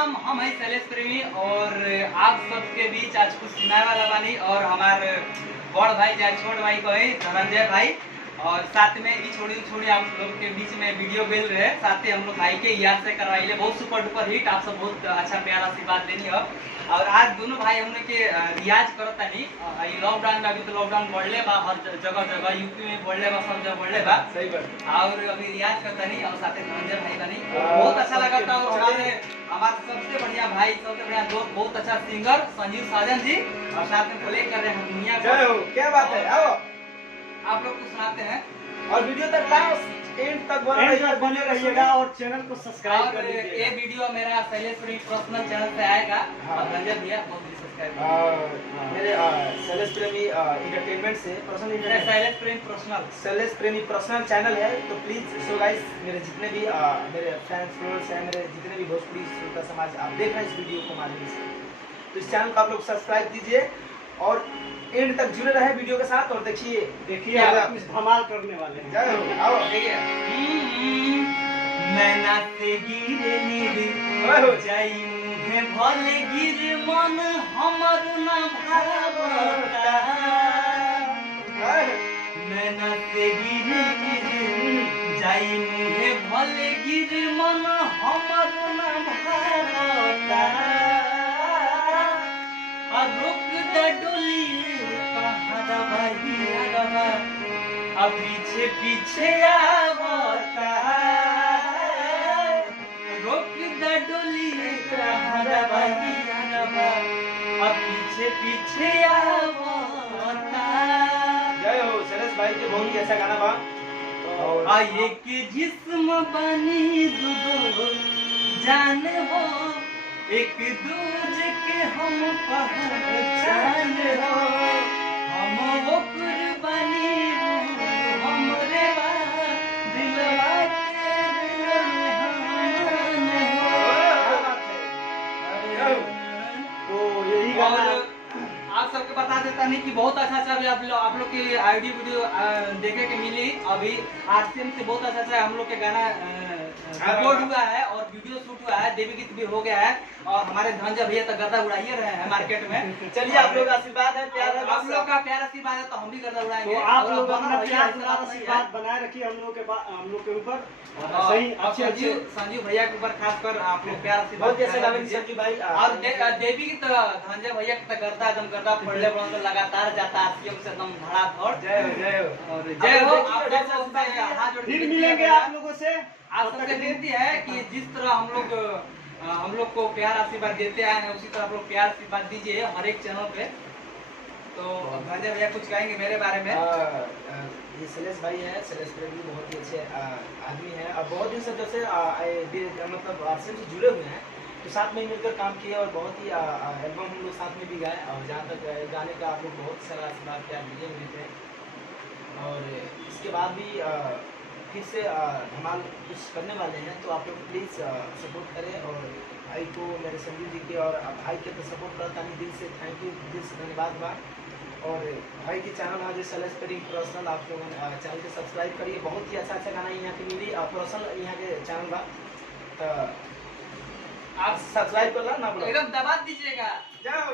प्रणाम। हम है शैलेश प्रेमी और आप सबके बीच आज कुछ सुनाए वाला बानी और हमारे बड़ भाई या छोट भाई को है धनंजय भाई और साथ में ई छोड़ी आप लोग के बीच में वीडियो बेल रहे साथ ही हम लोग भाई के याद से करवाइले बहुत सुपर डुपर हिट। आप सब बहुत अच्छा प्यार आशीर्वाद देनी हो और आज दोनों भाई हमने के रियाज करता नहीं लॉकडाउन में। अभी तो लॉकडाउन बढ़ले बा हर जगह यूपी में बढ़ले बा सब जगह बढ़ले बा सही बात और अभी रियाज करता नहीं और साथ में धनंजय भाई बनी बहुत अच्छा लगा था। और हमारे सबसे बढ़िया भाई सबसे बढ़िया दोस्त बहुत अच्छा सिंगर संजीव साजन जी और साथ में प्ले कर रहे हैं दुनिया जय हो। क्या बात है, आओ आप लोग को सुनाते हैं और वीडियो तक लास्ट एंड तक बने रहिएगा और चैनल को सब्सक्राइब कर लीजिएगा। ये वीडियो मेरा शैलेश प्रेमी पर्सनल चैनल से आएगा और धनंजय भैया बहुत सब्सक्राइब मेरे शैलेश प्रेमी एंटरटेनमेंट से शैलेश प्रेमी पर्सनल चैनल है। तो प्लीज सो गाइस मेरे जितने भी मेरे फैंस फ्लोर्स हैं, मेरे जितने भी भोजपुरी श्रोता समाज आप देख रहे हैं इस वीडियो को माध्यम से, तो इस चैनल को आप लोग सब्सक्राइब कीजिए और एंड तक जुड़े रहे वीडियो के साथ। और देखिए आप धमाल करने वाले हैं। जय हो। आओ देखिए नैना से गिरे नीर जाई मुहे भले गिर मन हमर ना भावता। नैना से गिरे नीर जाई मुहे भले गिर मन हमर ना भावता। रुक द डोली अब पीछे पीछे आवता। रोक द डोली अब पीछे पीछे आवता। जय हो। शैलेश भाई के बहुत ही अच्छा गाना बा। तो एक जिस्म बनी दो जान हो एक दूजे के हम पहचान हो हम वो कुर्बानी हमरे बा दिलवा के तो यही गाना आप सबको बता देता नहीं कि बहुत अच्छा अच्छा आप लोग की आईडी वीडियो देखे के मिली। अभी आरसीएम से बहुत अच्छा अच्छा हम लोग के गाना रिकॉर्ड हुआ है और वीडियो शूट हुआ है, देवी गीत भी हो गया है और हमारे धनंजय भैया तक गर्दा उड़ाइए रहे हैं मार्केट में। चलिए आप लोग आशीर्वाद है, प्यार है, आप लोग का प्यार आशीर्वाद है तो हम भी गर्दा उड़ाएंगे। तो आप लोग अपना प्यार आशीर्वाद बनाए रखिए हम लोग के ऊपर। सही अच्छे संजीव भैया के ऊपर खासकर आप लोग प्यार आशीर्वाद बहुत कैसे गावे संजीव भाई और देवी की तो धनंजय भैया के तक गर्दा एकदम गर्दा पड़ले पड़न तो लगातार जाता आरसीएम से एकदम धड़ाधड़। जय हो। जय हो और जय हो। आप सबसे हाथ जोड़ के फिर मिलेंगे आप लोगों से। आप सबसे विनती है कि जिस तरह हम लोग को प्यार आशीर्वाद देते आए हैं उसी तरह आप लोग प्यार आशीर्वाद दीजिए हर एक चैनल पे। तो धनंजय भैया कुछ कहेंगे मेरे बारे में। ये शैलेश भाई है, शैलेश प्रेमी बहुत ही अच्छे आदमी हैं और बहुत दिन से जब से मतलब आरसीएम से जुड़े हुए हैं तो साथ में मिलकर काम किए और बहुत ही एल्बम हम लोग साथ में भी गाए। और जहाँ तक गाने का आप लोग बहुत सारा आशीर्वाद प्यार दिए हुए थे और इसके बाद भी फिर से धमाल कुछ करने वाले हैं। तो आप लोग प्लीज़ सपोर्ट करें और भाई को मेरे संजीव जी के और भाई के तो सपोर्ट करता नहीं, दिल से थैंक यू, दिल से धन्यवाद बा। और भाई के चैनल है जो शैलेश प्रेमी पर्सनल, आप लोग चैनल को सब्सक्राइब करिए। बहुत ही अच्छा अच्छा गाना यहाँ के मिली पर्सनल यहाँ के चैनल बा तो आप सब्सक्राइब कर ला ना एकदम दबा दीजिएगा। जाओ।